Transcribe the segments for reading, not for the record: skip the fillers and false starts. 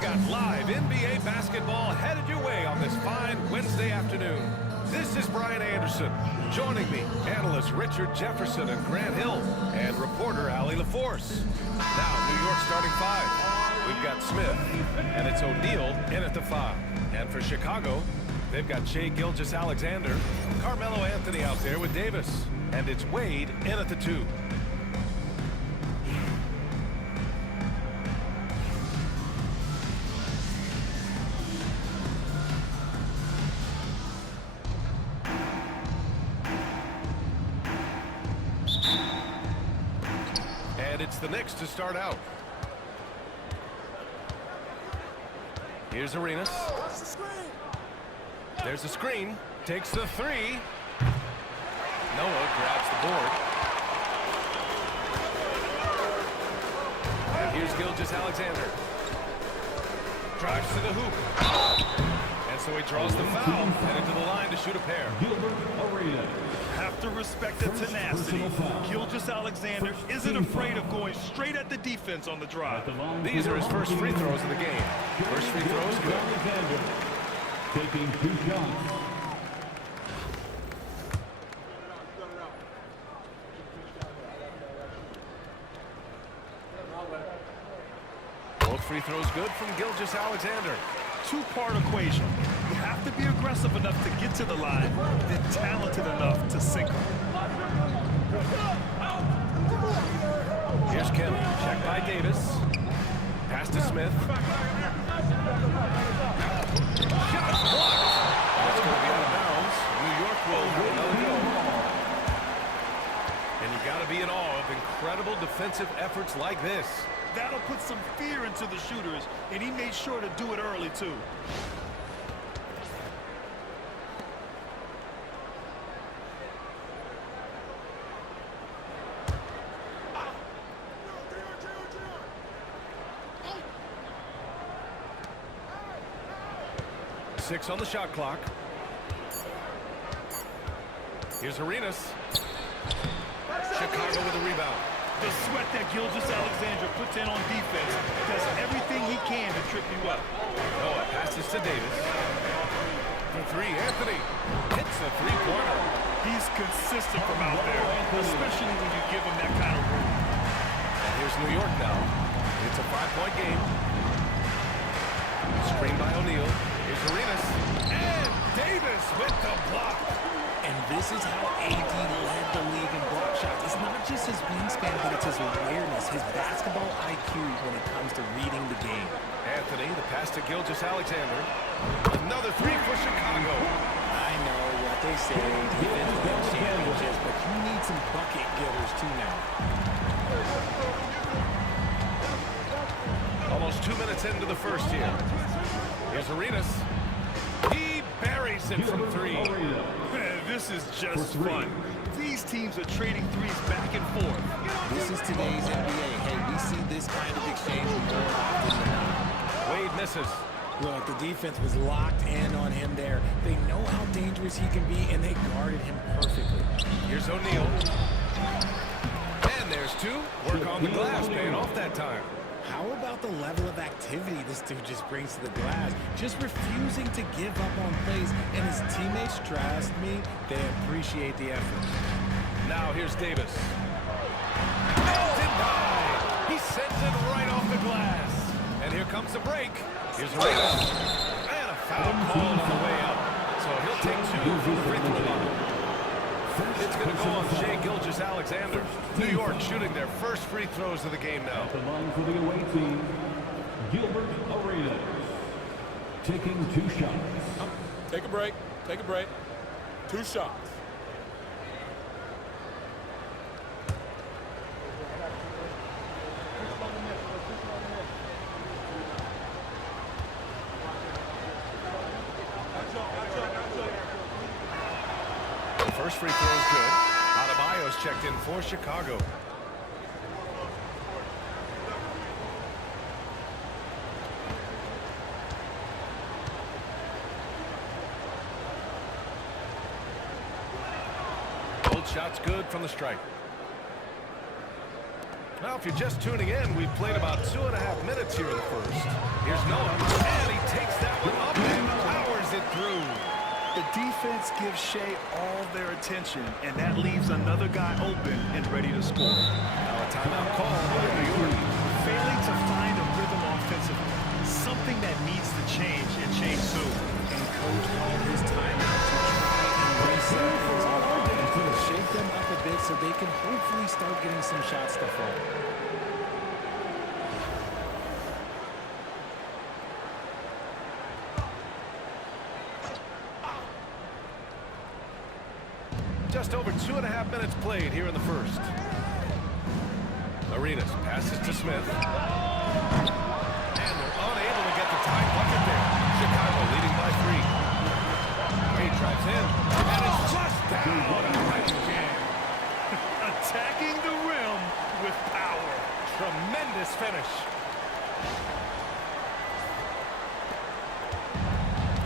We've got live NBA basketball headed your way on this fine Wednesday afternoon. This is Brian Anderson. Joining me, analysts Richard Jefferson and Grant Hill, and reporter Allie LaForce. Now, New York starting five. We've got Smith, and it's O'Neal in at the 5. And for Chicago, they've got Shai Gilgeous-Alexander, Carmelo Anthony out there with Davis, and it's Wade in at the 2. And it's the Knicks to start out. Here's Arenas. There's a screen. Takes the 3. Noah grabs the board. And here's Gilgeous-Alexander. Drives to the hoop. And so he draws the foul. Headed to the line to shoot a pair. Have to respect the tenacity. Gilgeous-Alexander isn't afraid of going straight at the defense on the drive. These are his first free throws of the game. First free throw is good. Taking 2 shots. Both free throws good from Gilgeous-Alexander. Two-part equation. You have to be aggressive enough to get to the line, then talented enough to sink them. Here's Kim, checked by Davis. Pass to Smith. Shot blocked. That's going to be out of bounds. New York will have another go. And you got to be in awe of incredible defensive efforts like this. That'll put some fear into the shooters, and he made sure to do it early, too. Six on the shot clock. Here's Arenas. Chicago with a rebound. The sweat that Gilgeous-Alexander puts in on defense does everything he can to trip you up. Noah passes to Davis. For 3, Anthony hits the 3-pointer. He's consistent from out there, especially when you give him that kind of room. And here's New York now. It's a 5-point game. Screen by O'Neal. Here's Arenas. And Davis with the block. And this is how AD led the league in block shots. It's not just his wingspan, but it's his awareness, his basketball IQ when it comes to reading the game. Anthony, the pass to Gilgeous-Alexander. Another 3 for Chicago. I know what they say, defense wins championships, but you need some bucket getters too now. Almost 2 minutes into the first here. Here's Arenas. He buries it from 3. Man, this is just fun. These teams are trading threes back and forth. This is today's NBA. Hey, we see this kind of exchange more often than not. Wade misses. Look, the defense was locked in on him there. They know how dangerous he can be, and they guarded him perfectly. Here's O'Neal. And there's 2. Work on the glass, paying off that time. How about the level of activity this dude just brings to the glass? Just refusing to give up on plays, and his teammates, trust me, they appreciate the effort. Now here's Davis. Denied. He sends it right off the glass. And here comes the break. Here's Arenas. And a foul call on the way out. So he'll take 2 from the free throw line. It's going to go on Shai Gilgeous-Alexander. New York shooting their first free throws of the game now. The line for the away team, Gilbert Arenas, taking 2 shots. Take a break. Take a break. 2 shots. First free throw is good. Adebayo's checked in for Chicago. Both shots good from the stripe. Now, if you're just tuning in, we've played about 2.5 minutes here in the first. Here's Noah. Teammates give Shea all their attention, and that leaves another guy open and ready to score. Now a timeout call by New York. Failing to find a rhythm offensively, something that needs to change and change soon. And coach called his timeout to try and reset things on offense, to shake them up a bit so they can hopefully start getting some shots to fall. Just over 2.5 minutes played here in the first. Arenas passes to Smith. And they're unable to get the tie bucket there. Chicago leading by 3. Reed drives in. And it's just down. Attacking the rim with power. Tremendous finish.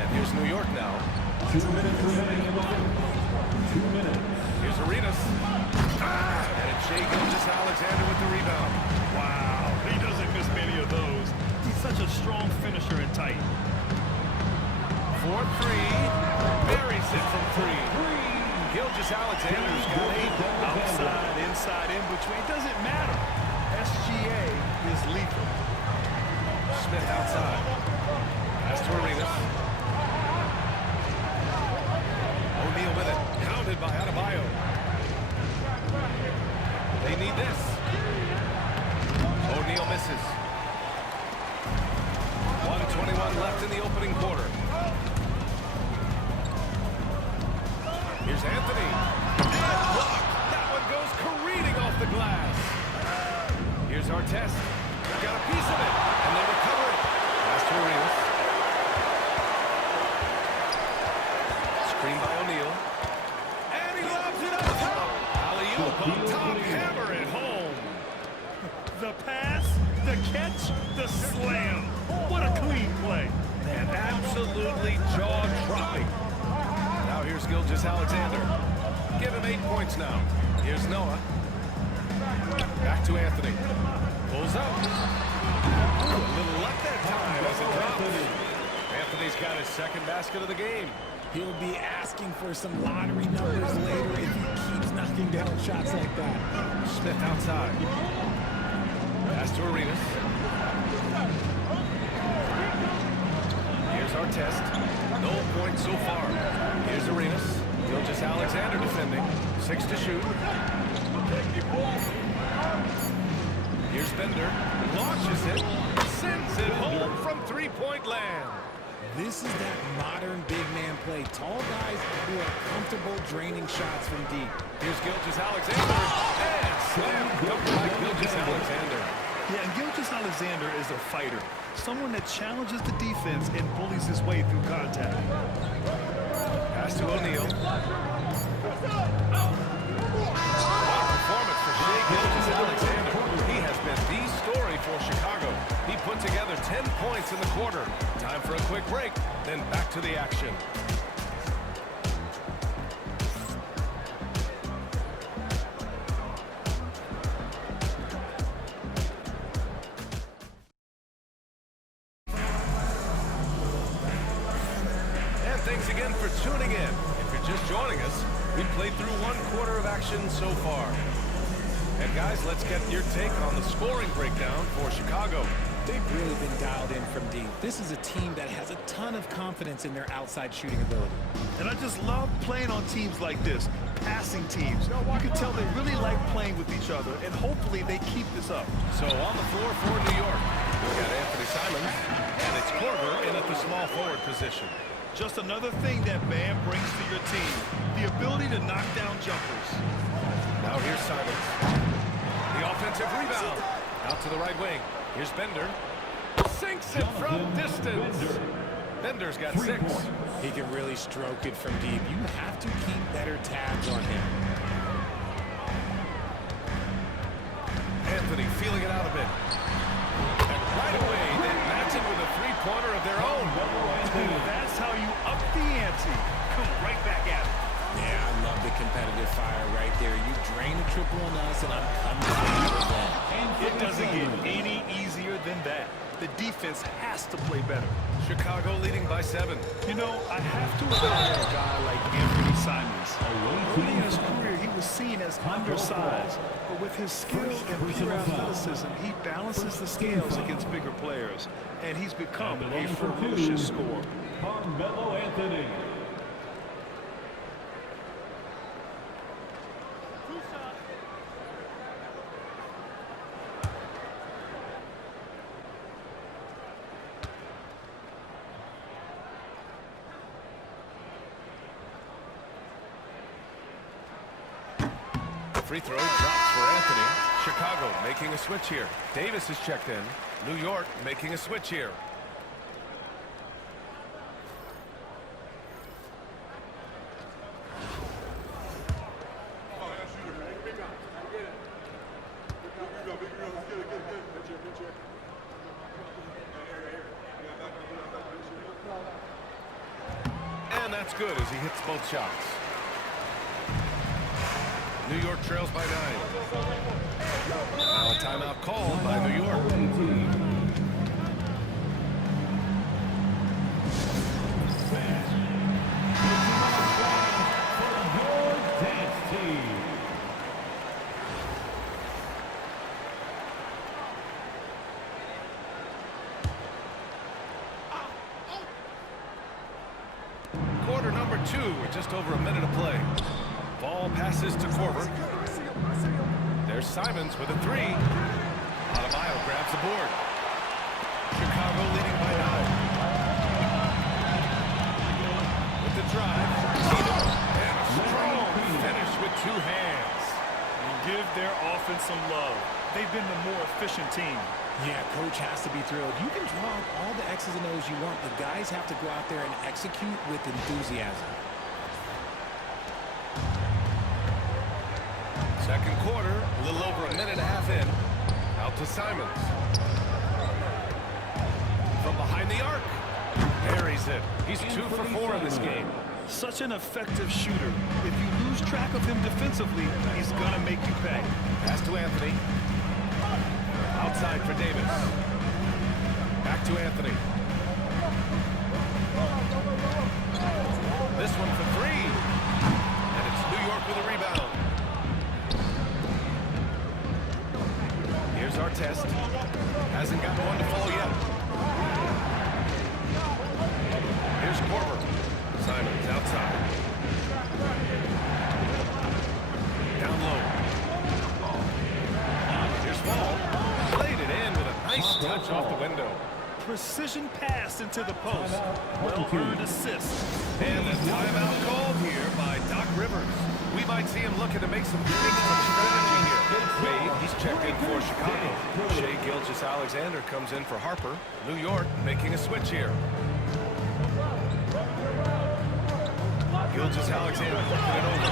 And here's New York now. 2 minutes remaining in the game. 2 minutes. Here's Arenas. And it's Shea Gilgeous-Alexander with the rebound. Wow, he doesn't miss many of those. He's such a strong finisher and tight. 4-3. Buries it from 3. Gilgeous-Alexander's got 8. Outside, inside, in between. It doesn't matter. SGA is lethal. Smith outside. Pass to Arenas. O'Neal with it. Counted by Adebayo. They need this. O'Neal misses. 1:21 left in the opening quarter. Here's Anthony. And blocked. That one goes careening off the glass. Here's Artest. Got a piece of it. And they recover it. Pass to Arenas. Screen by O'Neal. And he lobs it up top. Alley-oop on top. Hammer it home. The pass, the catch, the slam. What a clean play. And absolutely jaw-dropping. Now here's Gilgeous-Alexander. Give him 8 points now. Here's Noah. Back to Anthony. Pulls up. Ooh, a little luck that time as it drops. Anthony's got his second basket of the game. He'll be asking for some lottery numbers later if he keeps knocking down shots like that. Smith outside. Pass to Arenas. Here's Artest. No points so far. Here's Arenas. Gilgeous-Alexander defending. 6 to shoot. Here's Bender. Launches it. Sends it home from three-point land. This is that modern big man play. Tall guys who are comfortable draining shots from deep. Here's Gilgeous-Alexander. And slam dunk by Gilgeous-Alexander. Yeah, and Gilgeous-Alexander is a fighter. Someone that challenges the defense and bullies his way through contact. Pass to O'Neal. What a performance for Shea Gilgeous-Alexander. He has been the story for Chicago. He put together 10 points in the quarter. Time for a quick break, then back to the action. And thanks again for tuning in. If you're just joining us, we played through 1 quarter of action so far. And guys, let's get your take on the scoring breakdown for Chicago. They've really been dialed in from deep. This is a team that has a ton of confidence in their outside shooting ability. And I just love playing on teams like this, passing teams. You can tell they really like playing with each other, and hopefully they keep this up. So on the floor for New York, we've got Anthony Simons, and it's Korver in at the small forward position. Just another thing that Bam brings to your team, the ability to knock down jumpers. Now here's Simons. The offensive rebound. Out to the right wing. Here's Bender. Sinks it from distance. Bender's got 6. He can really stroke it from deep. You have to keep better tabs on him. Anthony feeling it out a bit. And right away, they match it with a three-pointer of their own. That's how you up the ante. Come right back at it. Yeah, I love the competitive fire right there. You drain a triple on us, and I'm coming for that. It doesn't get any easier than that. The defense has to play better. Chicago leading by 7. You know, I have to admire a guy like Anthony Simons. Early in his career, he was seen as undersized, but with his skill and pure athleticism, he balances the scales against bigger players, and he's become a ferocious scorer. Carmelo Anthony. Free throw drops for Anthony. Chicago making a switch here. Davis is checked in. New York making a switch here. And that's good as he hits both shots. New York trails by 9. Now a timeout called by New York. Quarter number 2 with just over a minute of play. Ball passes to Korver. There's Simons with a 3. Adebayo grabs the board. Chicago leading by 9. With the drive. And a strong finish with 2 hands. And give their offense some love. They've been the more efficient team. Yeah, coach has to be thrilled. You can draw up all the X's and O's you want. The guys have to go out there and execute with enthusiasm. Second quarter, a little over a minute and a half in. Out to Simons. From behind the arc. Buries it. He's 2 for 4 in this game. Such an effective shooter. If you lose track of him defensively, he's going to make you pay. Pass to Anthony. Outside for Davis. Back to Anthony. This one for 3. And it's New York with a rebound. Here's our test. Hasn't gotten one to fall yet. Here's Korver. Simons outside. Down low. Here's Ball. Played it in with a nice touch off the window. Precision pass into the post. Well-earned assist. And a timeout called here by Doc Rivers. We might see him looking to make some strategy here. Wade, he's checked in for Chicago. Shai Gilgeous-Alexander comes in for Harper. New York making a switch here. Gilgeous-Alexander flipping it over.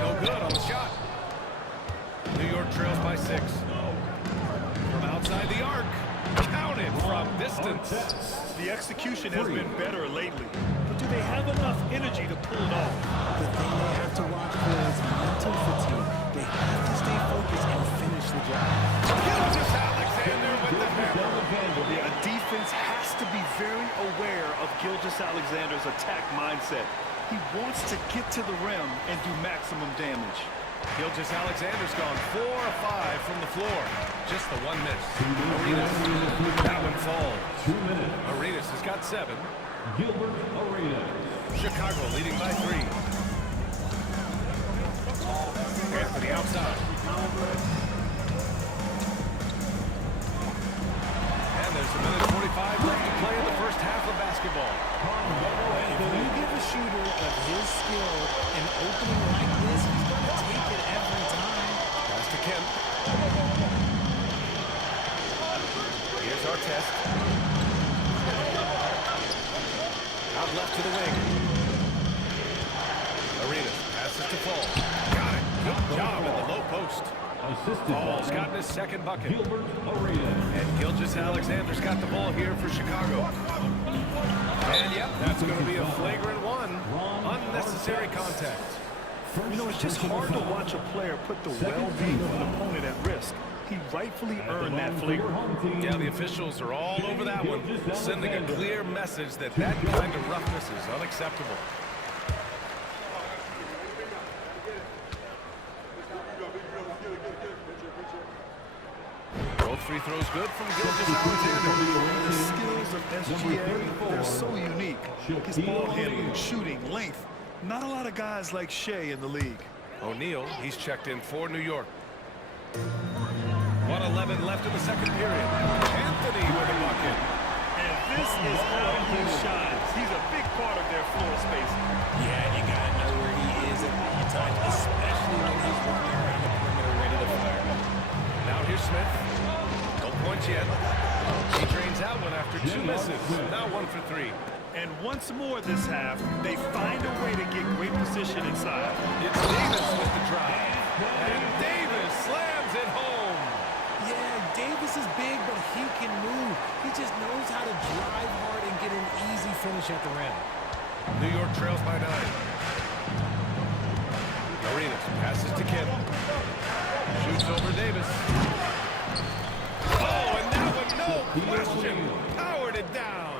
No good on the shot. New York trails by 6. From outside the arc. Counted from distance. The execution has been better lately. But do they have enough energy to pull it off? The thing they have to watch for is mental fatigue. They have to stay focused and finish the job. Gilgeous-Alexander with the hammer. A defense has to be very aware of Gilgeous-Alexander's attack mindset. He wants to get to the rim and do maximum damage. Gilgeous-Alexander's gone 4 of 5 from the floor. Just the 1 miss. Arenas. That one falls. 2 minutes. Arenas has got 7. Gilbert Arenas. Chicago leading by 3. Anthony outside. And there's a minute 45 left to play in the first half of basketball. If you give a shooter of his skill an opening like this, he's going to take it every time. Pass to Kemp. Here's our test. Out left to the wing. Arenas passes to Fall. Got it. Good job in the low post. Ball's gotten his second bucket. Gilbert Arenas. And Gilgeous-Alexander's got the ball here for Chicago. And, yep, that's going to be a flagrant one. Unnecessary contact. You know, it's just hard to watch a player put the well-being of an opponent at risk. He rightfully earned that flagrant. Yeah, the officials are all over that one, sending a clear message that that kind of roughness is unacceptable. Both free throws good from Gilgeous-Alexander. The skills of SGA, they're so unique. His ball handling, shooting, length. Not a lot of guys like Shea in the league. O'Neal, he's checked in for New York. 1:11 left in the second period. Anthony with a bucket. And this is how he shines. He's a big part of their floor spacing. Yeah, you got to know where he is at all times, especially when he's running around the perimeter ready to fire. Now here's Smith. No points yet. He drains that one after 2 misses. Now 1 for 3. And once more this half, they find a way to get great position inside. It's Davis with the drive. And Davis slams it home. Yeah, Davis is big, but he can move. He just knows how to drive hard and get an easy finish at the rim. New York trails by 9. Arenas passes to Kittle. Shoots over Davis. Oh, and that one, no question, powered it down.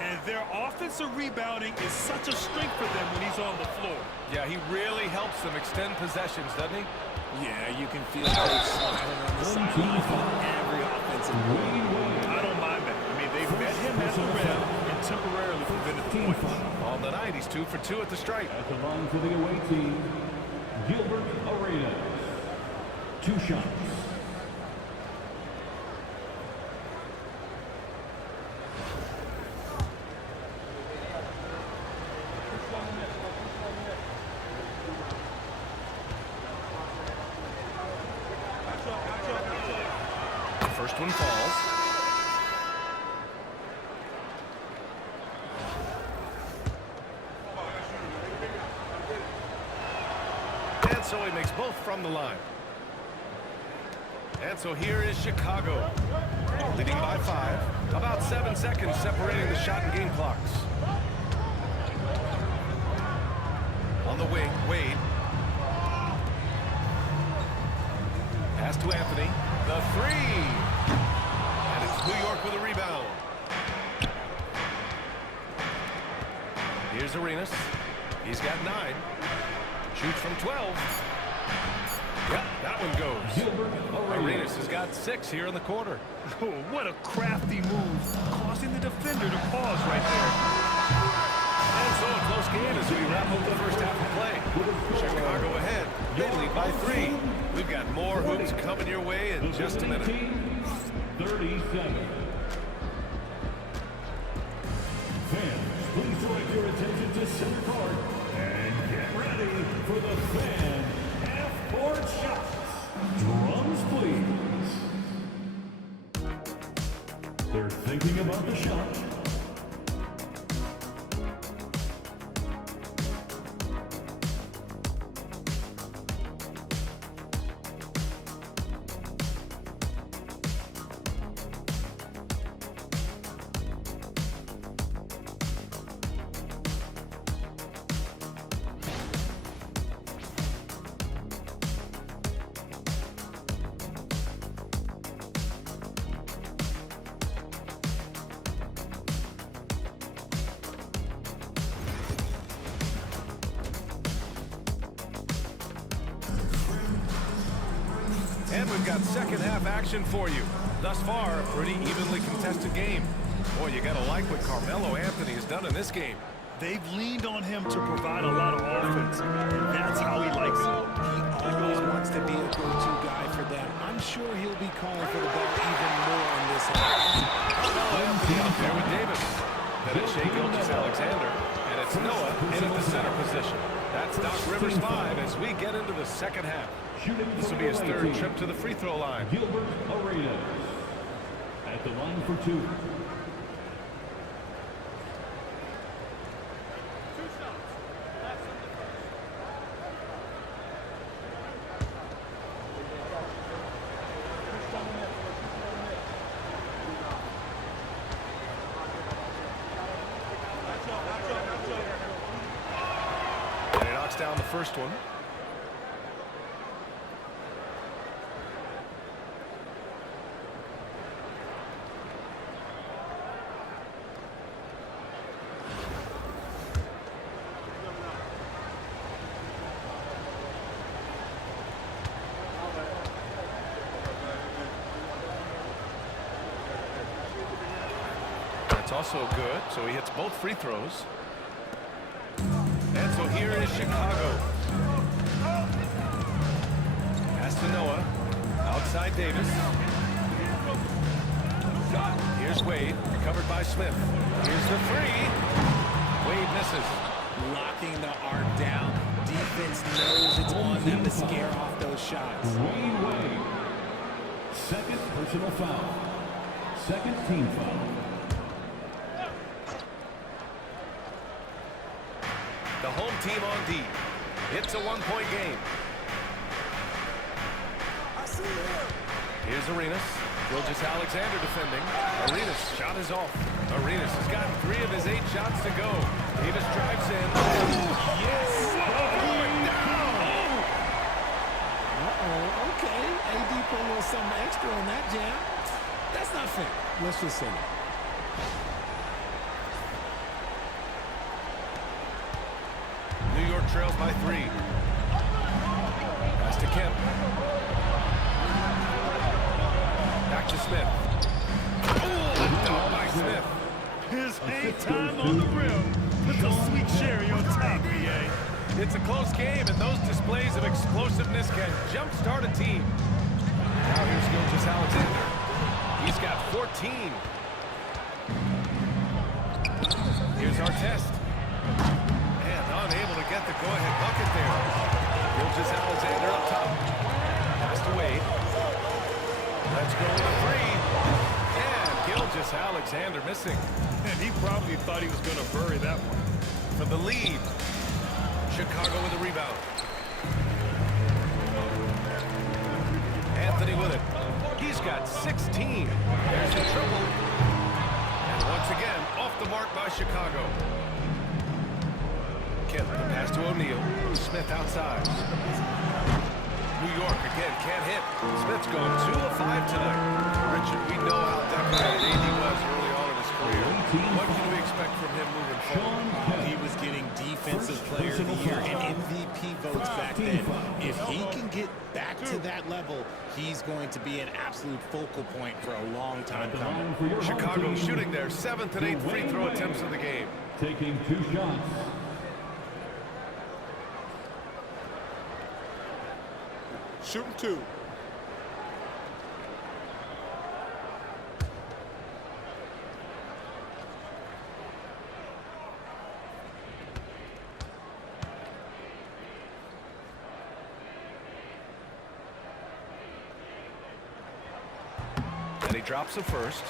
And their offensive rebounding is such a strength for them when he's on the floor. Yeah, he really helps them extend possessions, doesn't he? Yeah, you can feel Coach smiling on the sideline for every offensive move. I don't mind that. I mean, they met him at the rim and temporarily prevented the points. On the night, he's 2 for 2 at the stripe. At the line for the away team, Gilbert Arenas. 2 shots. First one falls. And so he makes both from the line. And so here is Chicago, leading by 5. About 7 seconds separating the shot and game clocks. On the wing, Wade. Pass to Anthony. The 3. And it's New York with a rebound. Here's Arenas. He's got 9. Shoots from 12. Yep, that one goes. Arenas has got 6 here in the quarter. Oh, what a crafty move, causing the defender to pause right there. And so a close game as we wrap up the first half of play. Chicago ahead. They lead by 3. We've got more hoops coming your way in just a minute. 37. Fans, please direct your attention to center court and get ready for the fan half-court shots. Drums, please. They're thinking about the shot. And we've got second half action for you. Thus far, a pretty evenly contested game. Boy, you gotta like what Carmelo Anthony has done in this game. They've leaned on him to provide a lot of offense, and that's how he likes it. He always wants to be a go-to guy for them. I'm sure he'll be calling for the ball even more on this half. Carmelo Anthony out there with Davis. Then it's Shea Gilgeous-Alexander, and it's Noah in at the center position. That's Doc Rivers 5 as we get into the second half. This will be his 3rd trip to the free throw line. Gilbert Arenas at the line for 2. down the first one. That's also good, so he hits both free throws. And so here is Chicago. Pass to Noah. Outside Davis. Here's Wade, covered by Smith. Here's the three. Wade misses. Locking the arc down. Defense knows it's on them to scare off those shots. Wade. Second personal foul. Second team foul. The home team on D. It's a one-point game. Here's Arenas. Gilgeous-Alexander defending. Arenas' shot is off. Arenas has got 3 of his 8 shots to go. Davis drives in. Yes! Going down! Uh-oh, okay. AD put a little something extra on that jam. That's not fair. Let's just say that. New York trails by 3. Pass to Kemp. Back to Smith. Oh, dunk by Smith. His hang time on the rim with a sweet cherry on top, BA. It's a close game, and those displays of explosiveness can jumpstart a team. Now here's Gilgeous-Alexander. He's got 14. Here's Artest. And unable to get the go-ahead bucket there. Gilgeous-Alexander up top. Pass to Wade. Let's go with a 3. And Gilgeous-Alexander missing. And he probably thought he was going to bury that one. For the lead. Chicago with a rebound. Anthony with it. He's got 16. There's the trouble. And once again, off the mark by Chicago. Kemp, the pass to O'Neal. Smith outside. New York again can't hit. Smith's going 2 of 5 tonight. Richard, we know how decorated AD was early on in his career. What can we expect from him moving forward? He was getting Defensive Player of the Year and MVP votes back then. If he can get back to that level, he's going to be an absolute focal point for a long time coming. Chicago shooting their 7th and 8th free throw attempts of the game. Taking 2 shots. Shooting 2. And he drops the first.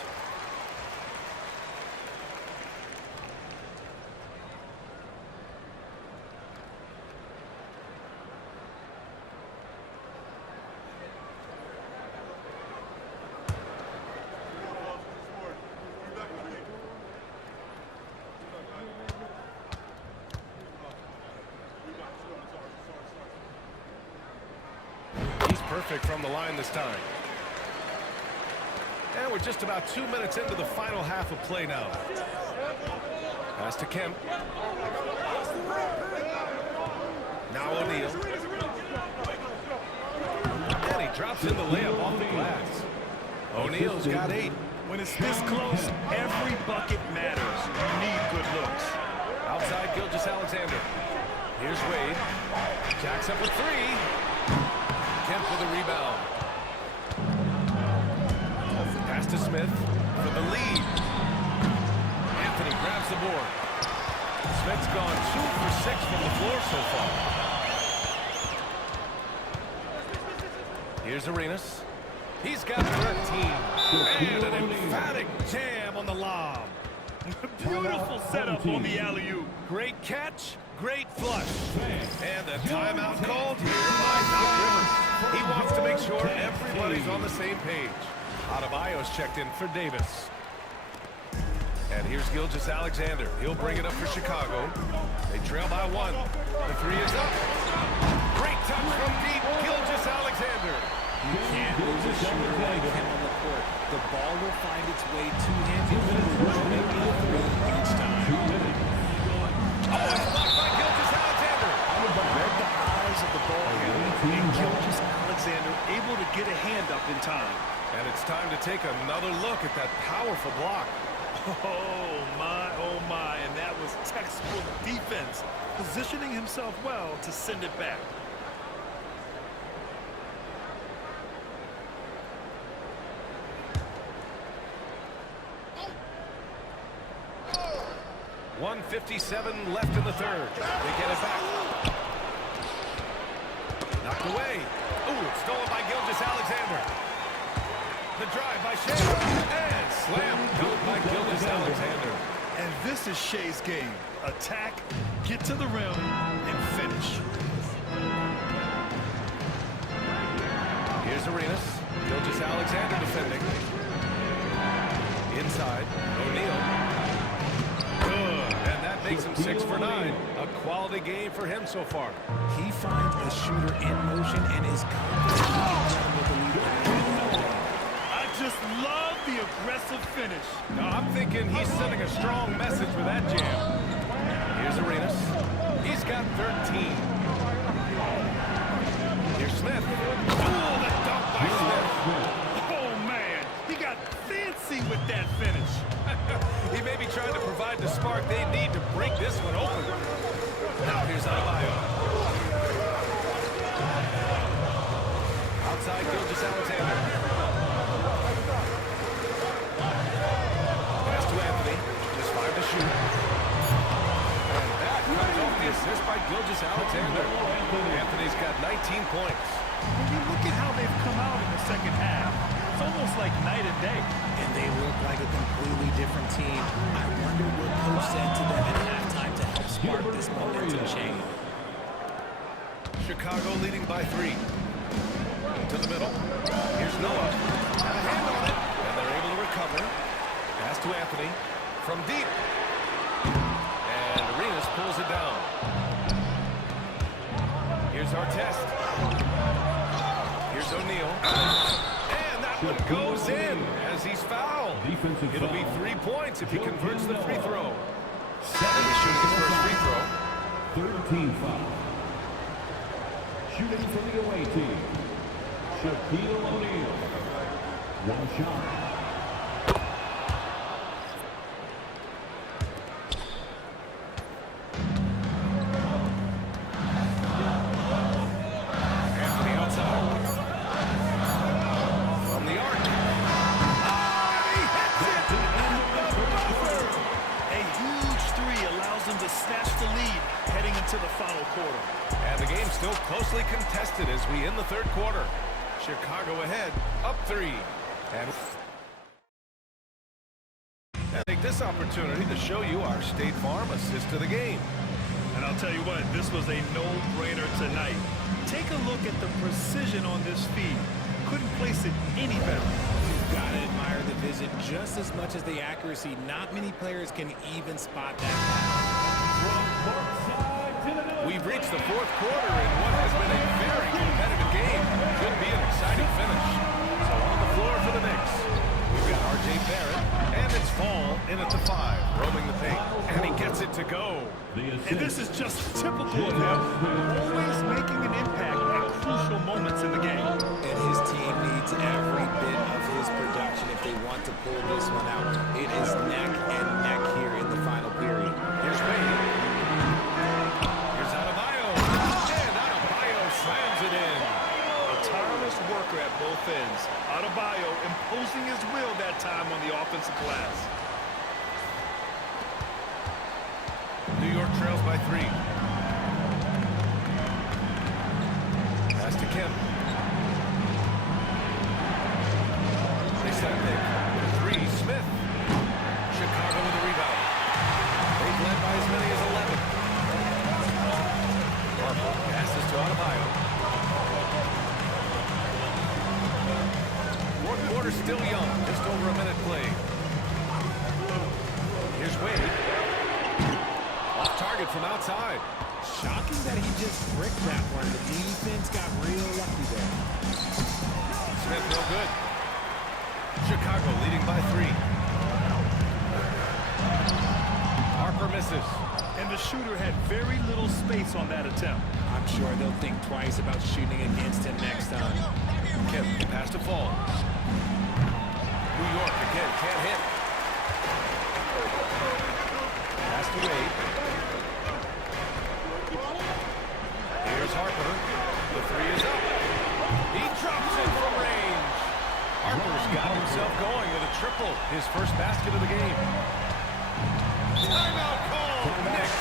He's perfect from the line this time. And we're just about 2 minutes into the final half of play now. Pass to Kemp. Now O'Neal. And he drops in the layup off the glass. O'Neal's got 8. When it's this close, every bucket matters. You need good looks. Outside Gilgeous-Alexander. Here's Wade. Jacks up a 3. Kemp with a rebound. Pass to Smith for the lead. Anthony grabs the board. Smith's gone 2 for 6 from the floor so far. Here's Arenas. He's got 13. And an emphatic jam on the lob. Beautiful setup on the alley-oop. Great catch, great flush. And a timeout called here by Doc Rivers. He wants to make sure everybody's on the same page. Adebayo's checked in for Davis. And here's Gilgeous Alexander. He'll bring it up for Chicago. They trail by 1. The three is up. Great touch from deep. Gilgeous Alexander. You can't lose a shooter like him on the court. The ball will find its way to him, and he will make it a three each time. Oh, it's blocked by Gilgeous Alexander. Read the eyes of the ball handler, and Gilgeous Alexander able to get a hand up in time. And it's time to take another look at that powerful block. Oh my, and that was textbook defense, positioning himself well to send it back. .157 left in the third. They get it back. Knocked away. Ooh, it's stolen by Gilgeous Alexander. The drive by Shea. And slam dunk by Gilgeous Alexander. And this is Shea's game. Attack, get to the rim, and finish. Here's Arenas. Gilgeous Alexander defending. Inside. O'Neal. Good. And that makes him 6 for 9. A quality game for him so far. He finds a shooter in motion and is confident. I just love the aggressive finish. Now, I'm thinking he's sending a strong message with that jam. Here's Arenas. He's got 13. Here's Smith. Oh, the dunk by Smith. Oh, man. He got fancy with that finish. He may be trying to provide the spark they need to break this one open. Now here's Adebayo. Outside Gilgeous Alexander. Pass to Anthony. Just 5 to shoot. And that comes off the assist by Gilgeous Alexander. Anthony's got 19 points. When you look at how they've come out in the second half, it's almost like night and day. And they look like a completely different team. I wonder what coach said to them at halftime to help spark this momentum change. Chicago leading by 3. To the middle. Here's Noah. Got a hand on it. And they're able to recover. Pass to Anthony. From deep. And Arenas pulls it down. Here's Artest. Here's O'Neal. And that one goes in as he's fouled. It'll be 3 points if he converts the free throw. He's shooting his first free throw. Third team foul. Shooting for the away team, Shaquille O'Neal. One shot. Still closely contested as we end the third quarter. Chicago ahead, up 3. And I take this opportunity to show you our State Farm assist to the game. And I'll tell you what, this was a no-brainer tonight. Take a look at the precision on this feed. Couldn't place it any better. You've got to admire the vision just as much as the accuracy. Not many players can even spot that pass. We've reached the fourth quarter in what has been a very competitive game. Could be an exciting finish. So on the floor for the Knicks, we've got R.J. Barrett, and it's Fall in at the 5, roaming the paint, and he gets it to go. And this is just typical of him, always making an impact at crucial moments in the game. And his team needs every bit of his production if they want to pull this one out. It is neck and neck here in the final period. Here's Wade. Slams it in. A tireless worker at both ends. Adebayo imposing his will that time on the offensive glass. New York trails by 3. Pass to Kim. They set a pick. 3, Smith. Chicago with a rebound. They've led by as many as 11. Passes to Adebayo. Fourth quarter still young, just over a minute played. it from outside. Shocking that he just bricked that one. The defense got real lucky there. Smith, no good. Chicago leading by 3. Harper misses. And the shooter had very little space on that attempt. I'm sure they'll think twice about shooting against him next time. Kemp, pass to Fall. New York again, can't hit. Pass to Wade. Here's Harper. The 3 is up. He drops it from range. Harper's got himself going with a triple. His first basket of the game. Timeout call. Knicks.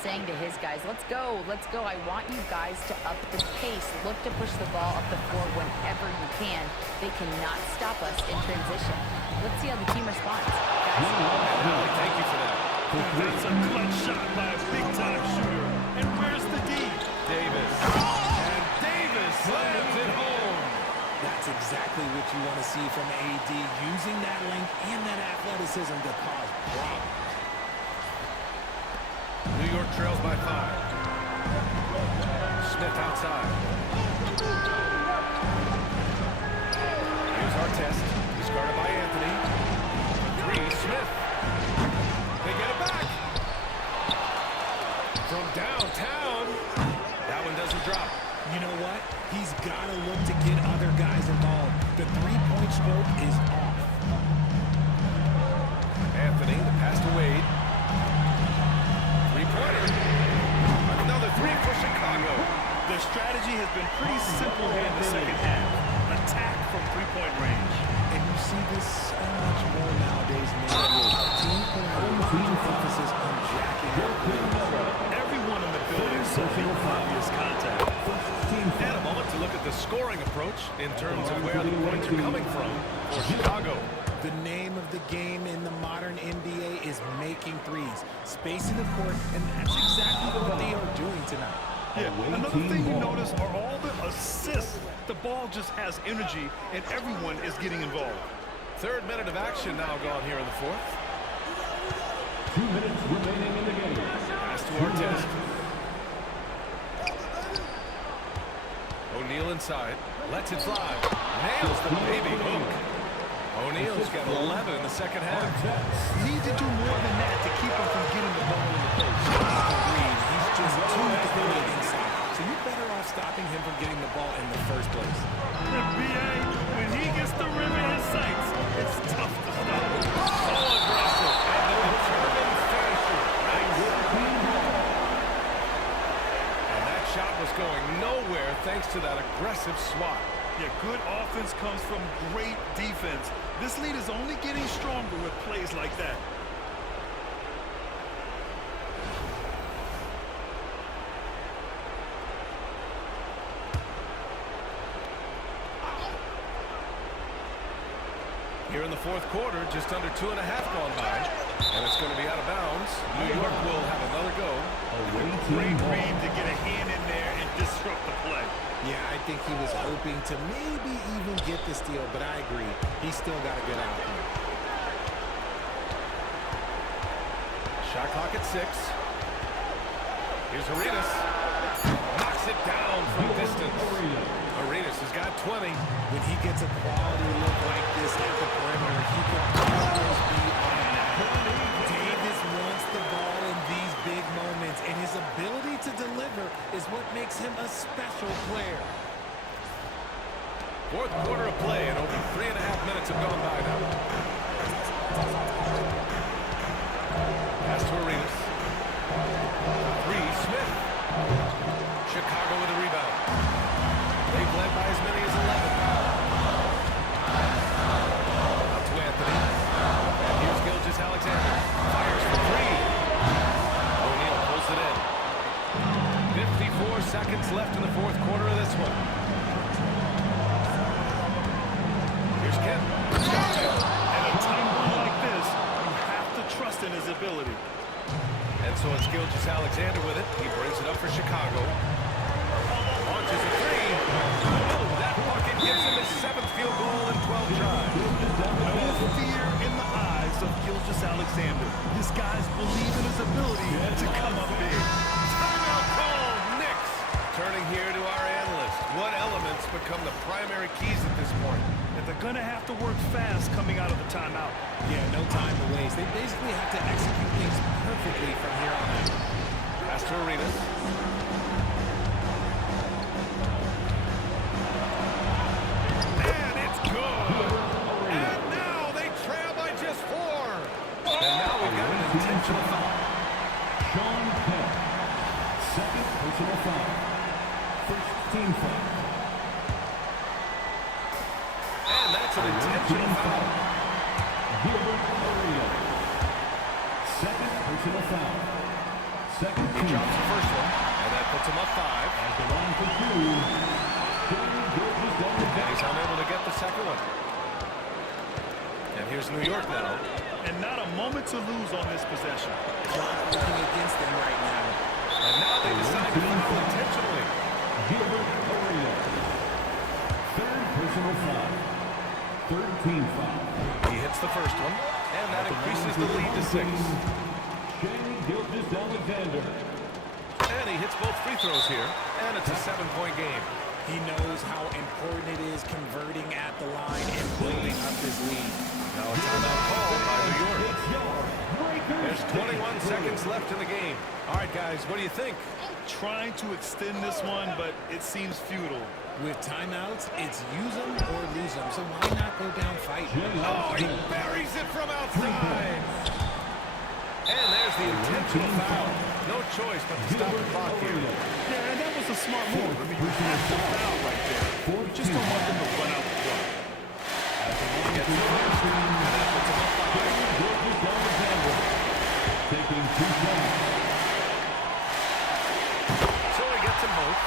Saying to his guys, let's go. I want you guys to up the pace. Look to push the ball up the floor whenever you can. They cannot stop us in transition. Let's see how the team responds. Guys. Thank you for that. That's a clutch shot by a big-time shooter. And where's the D? Davis. And Davis slams it home. That's exactly what you want to see from AD, using that length and that athleticism to cause problems. New York trails by 5. Smith outside. Here's Artest. Discarded by Anthony. 3, Smith. They get it back. From downtown. That one doesn't drop. You know what? He's got to look to get other guys involved. The three-point stroke is off. Anthony, the pass to Wade. Another 3 for Chicago. The strategy has been pretty simple here in the second half. Attack from three-point range. And you see this so much more nowadays, man. Team emphasis on jacking up. Everyone in the building saw the obvious contact. And a moment to look at the scoring approach in terms of where the points are coming from for Chicago. The name of the game in the modern NBA is making threes, spacing the court, and that's exactly what they are doing tonight. Yeah, another thing you notice are all the assists. The ball just has energy, and everyone is getting involved. 3rd minute of action now gone here in the 4th. 2 minutes remaining in the game. Pass to Artest. O'Neal inside. Lets it fly. Nails the baby hook. O'Neal's got 11 in the second half. Need to do more than that to keep him from getting the ball in the post. Agreed. He's just too good inside. So you're better off stopping him from getting the ball in the first place. The BA, when he gets the rim in his sights, it's tough to stop. So aggressive. And the determined finisher. And that shot was going nowhere thanks to that aggressive swat. Yeah, good offense comes from great defense. This lead is only getting stronger with plays like that. Here in the 4th quarter, just under 2.5 gone by. And it's going to be out of bounds. New York will have another go. Great read to get a hand in there and disrupt the play. Yeah, I think he was hoping to maybe even get the steal, but I agree. He's still got a good outcome. Shot clock at 6. Here's Arenas. Knocks it down from distance. Arenas has got 20. When he gets a quality look like this at the perimeter, he can always be on that. Davis wants the ball in these big moments, and his ability to deliver is what makes him a special player. 4th quarter of play, and over 3.5 minutes have gone by now. Pass to Arenas. 3, Smith. Chicago with a rebound. They've led by as many as 11. Out to Anthony. And here's Gilgeous-Alexander. Fires for 3. O'Neal pulls it in. 54 seconds left in the 4th quarter of this one. ability. And so it's Gilgeous Alexander with it. He brings it up for Chicago. Launches a three. Oh, that bucket gives him his 7th field goal in 12 tries. No fear in the eyes of Gilgeous Alexander. This guy's believe in his ability to come up big. Timeout call, Knicks. Turning here to our analyst. What elements become the primary keys at this point? And they're going to have to work fast coming out of the timeout. Yeah, no time to waste. They basically have to execute things perfectly from here on out. Pass to Arenas. And it's good. And now they trail by just 4. And now we've got an intentional foul. Sean Penn. Second personal foul. First team foul. And that's an intentional foul. Gilbert Arenas. Second personal foul. Second He team drops the foul. first one, and that puts him up 5. At the line for 2. Gilgeous And he's Alexander. unable to get the second one. And here's New York now. And not a moment to lose on this possession. Clock working against them right now. And now they decide to foul intentionally. Gilbert Arenas. Third personal foul. Third team foul. He hits the first one, and that increases the lead to 6. Gilgeous Alexander. And he hits both free throws here, and it's a 7-point game. He knows how important it is converting at the line and building up his lead. Now a timeout called by New York. There's 21 seconds left in the game. All right, guys, what do you think? Trying to extend this one, but it seems futile. With timeouts, it's use them or lose them. So why not go down fighting? Oh, he buries it from outside. And there's the intentional foul. No choice but to stop the clock here. Yeah, and that was a smart move. I mean, you have to foul right there. You just don't want them to run out the clock. Gets the first, and that puts him up 5. Gilgeous Alexander. Taking 2 shots. So he gets them both,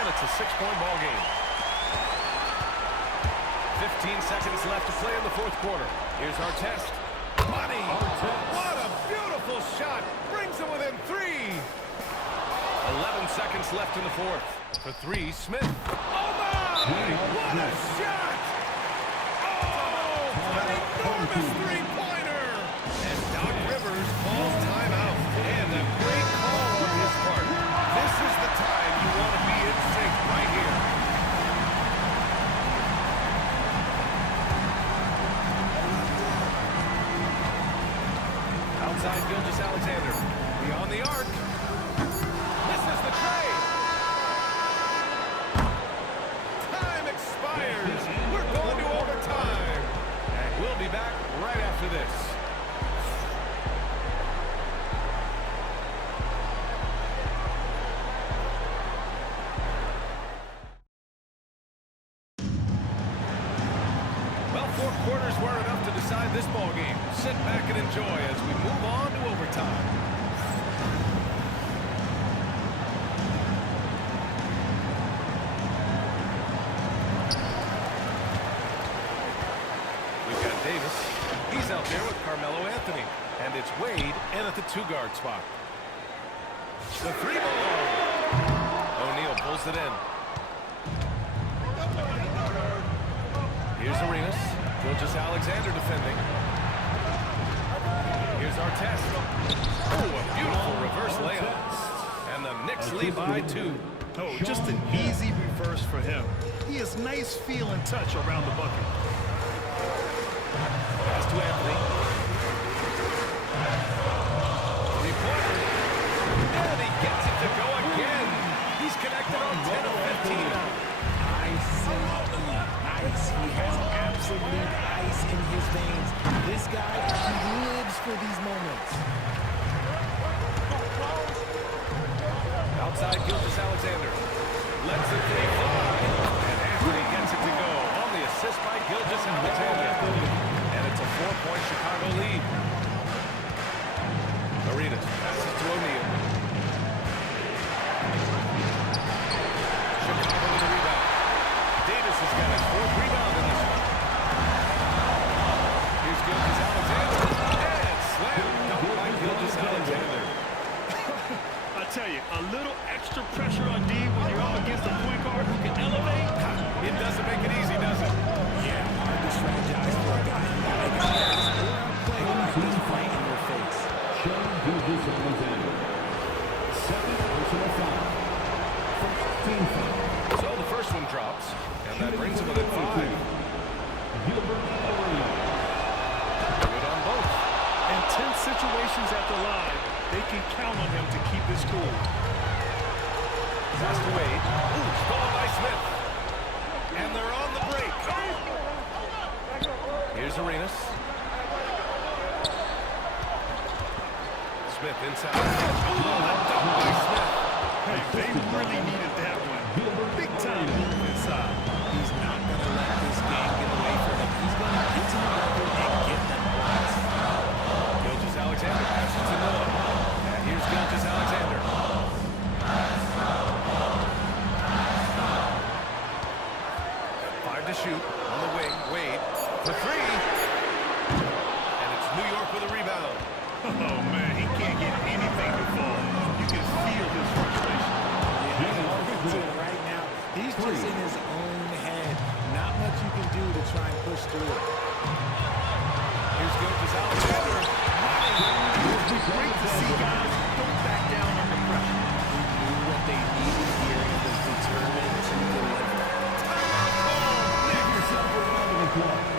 and it's a 6-point ball game. 15 seconds left to play in the 4th quarter. Here's our test. Money! What a beautiful shot! Brings him within 3. 11 seconds left in the 4th. For 3, Smith. Oh my! What a shot! Oh, an enormous 3-pointer! And Doc Rivers calls timeout. And a great call on his part. This is the time you want to be in sync right here. Outside Gilgeous Alexander. Beyond the arc. Misses the tray. Time expires. We're going to overtime. And we'll be back right after this. Well, 4 quarters were enough to decide this ball game. Sit back and enjoy as we move on to overtime. We've got Davis. He's out there with Carmelo Anthony. And it's Wade in at the 2-guard spot. The 3-ball. O'Neal pulls it in. Here's Arenas. Gilgeous Alexander defending. Here's Artest. Oh, a beautiful reverse layup. And the Knicks lead by 2. Oh, just an easy reverse for him. He has nice feel and touch around the bucket. Pass to Anthony. 3-pointer. And he gets it to go again. He's connected on 10 of 15 now. Ice. He has absolute ice in his veins. This guy, he lives for these moments. Outside Gilgeous Alexander. Lets it fly. And Anthony gets it to go on the assist by Gilgeous Alexander. And it's a 4-point Chicago lead. Arenas passes to O'Neal. Chicago with a rebound. Davis has got his 4th rebound in this one. Here's Gilgeous Alexander. And slam dunk by Gilgeous. drops, and that brings him within 5. Good on both. In tense situations at the line, they can count on him to keep his cool. Pass to Wade. Ooh, stolen by Smith. And they're on the break. Here's Arenas. Smith inside. Ooh, a dunk by Smith. Hey, they really needed that one. Big time move inside. He's not going to let this game get away from him. He's going to get to the record and get them points. Gilgeous-Alexander passes to Noah. And here's Gilgeous-Alexander. 5 to shoot on the wing. Wade for 3. And it's New York with a rebound. Oh, man, he can't get anything to fall. You can feel his frustration. Right now, he's just in his own head. Not much you can do to try and push through it. Here's Gilgeous-Alexander. Great to see guys don't back down under pressure. He knew what they needed here and was determined to deliver. Give yourself a round of applause.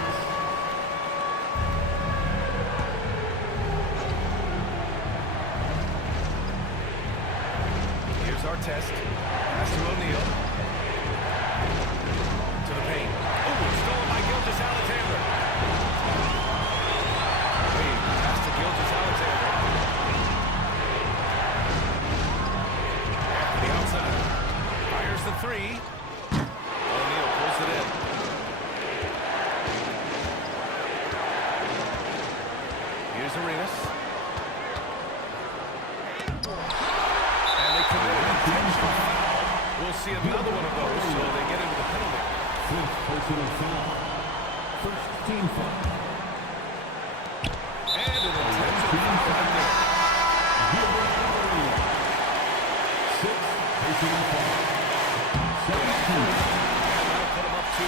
Here's our test. Pass to O'Neal. To the paint. Oh, it's stolen by Gilgeous-Alexander. Wade, pass to Gilgeous-Alexander. To the outside. Fires the 3. O'Neal pulls it in. Here's Arenas. And they commit an intentional foul. We'll see another one of those, so they get into the penalty. 5th personal foul. 1st team foul. And an intentional foul. 6th personal foul. 17th. That'll put him up 2.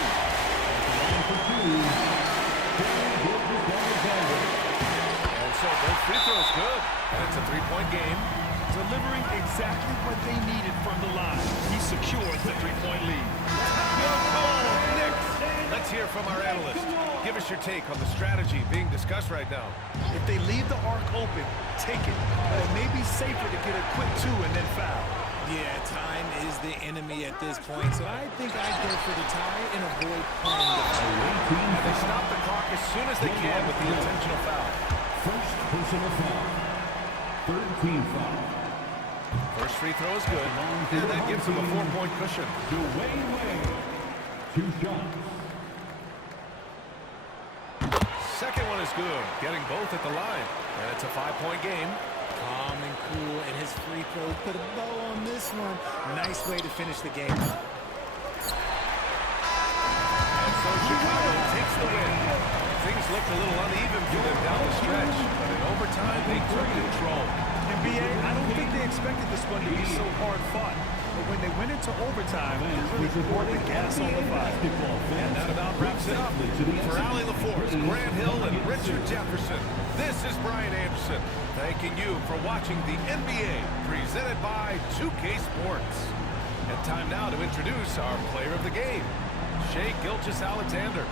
Line for 2. Gilgeous-Alexander. And so both free throws good. And it's a 3-point game. Delivering exactly what they needed from the line. He secured the 3-point lead. Knicks. Let's hear from our analyst. Give us your take on the strategy being discussed right now. If they leave the arc open, take it. But it may be safer to get a quick 2 and then foul. Yeah, time is the enemy at this point, so I think I'd go for the tie and avoid playing the foul. And they stop the clock as soon as they can with the intentional foul. 1st personal foul. 3rd team foul. First free throw is good, and that gives them a 4-point cushion. Dwayne Wade. 2 shots. Second one is good, getting both at the line. And it's a 5-point game. Calm and cool, and his free throw put a bow on this one. Nice way to finish the game. And so Chicago takes the win. Things looked a little uneven for them down the stretch, but in overtime, they took control. NBA, I don't think they expected this one to be so hard fought. But when they went into overtime, they really poured the gas on the fire. And that about wraps it up. For Allie LaForce, Grant Hill, and Richard Jefferson, this is Brian Anderson, thanking you for watching the NBA, presented by 2K Sports. And time now to introduce our player of the game, Shai Gilgeous-Alexander.